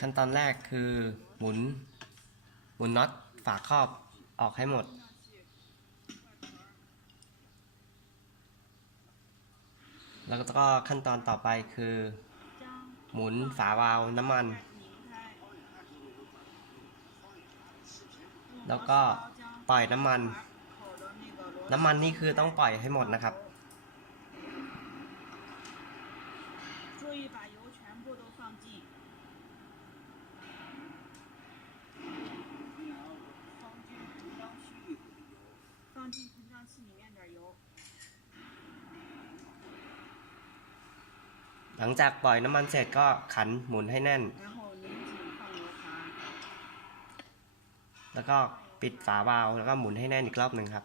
ขั้นตอนแรกคือหมุนน็อตฝาครอบออกให้หมดแล้วก็ขั้นตอนต่อไปคือหมุนฝาวาล์วน้ำมันแล้วก็ปล่อยน้ำมันนี่คือต้องปล่อยให้หมดนะครับหลังจากปล่อยน้ำมันเสร็จก็ขันหมุนให้แน่นแล้วก็ปิดฝาวาล์วแล้วก็หมุนให้แน่นอีกรอบหนึ่งครับ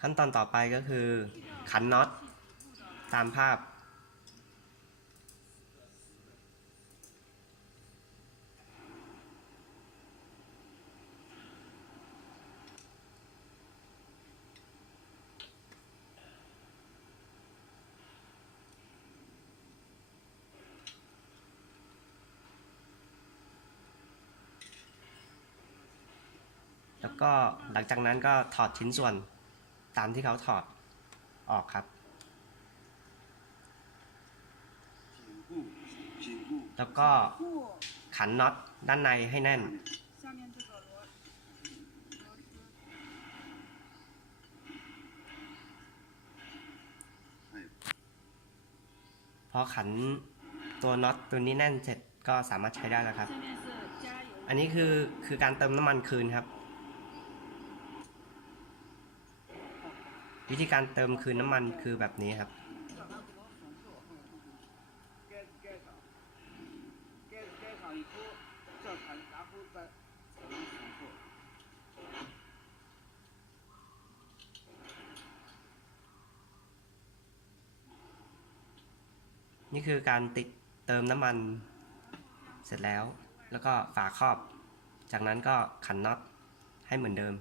ขั้นตอนต่อไปก็คือขันน็อตตามภาพแล้วก็หลังจากนั้นก็ถอดชิ้นส่วนตามที่เขาถอดออกครับแล้วก็ขันน็อตด้านในให้แน่นพอขันตัวน็อตตัวนี้แน่นเสร็จก็สามารถใช้ได้แล้วครับอันนี้คือการเติมน้ำมันคืนครับวิธีการเติมคืนน้ำมันคือแบบนี้ครับนี่คือการติดเติมน้ำมันเสร็จแล้วก็ฝาครอบจากนั้นก็ขันน็อตให้เหมือนเดิม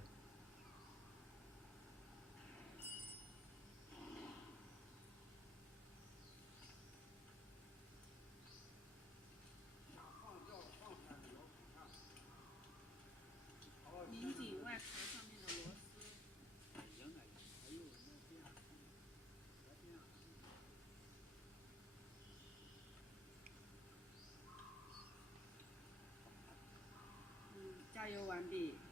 加油完毕。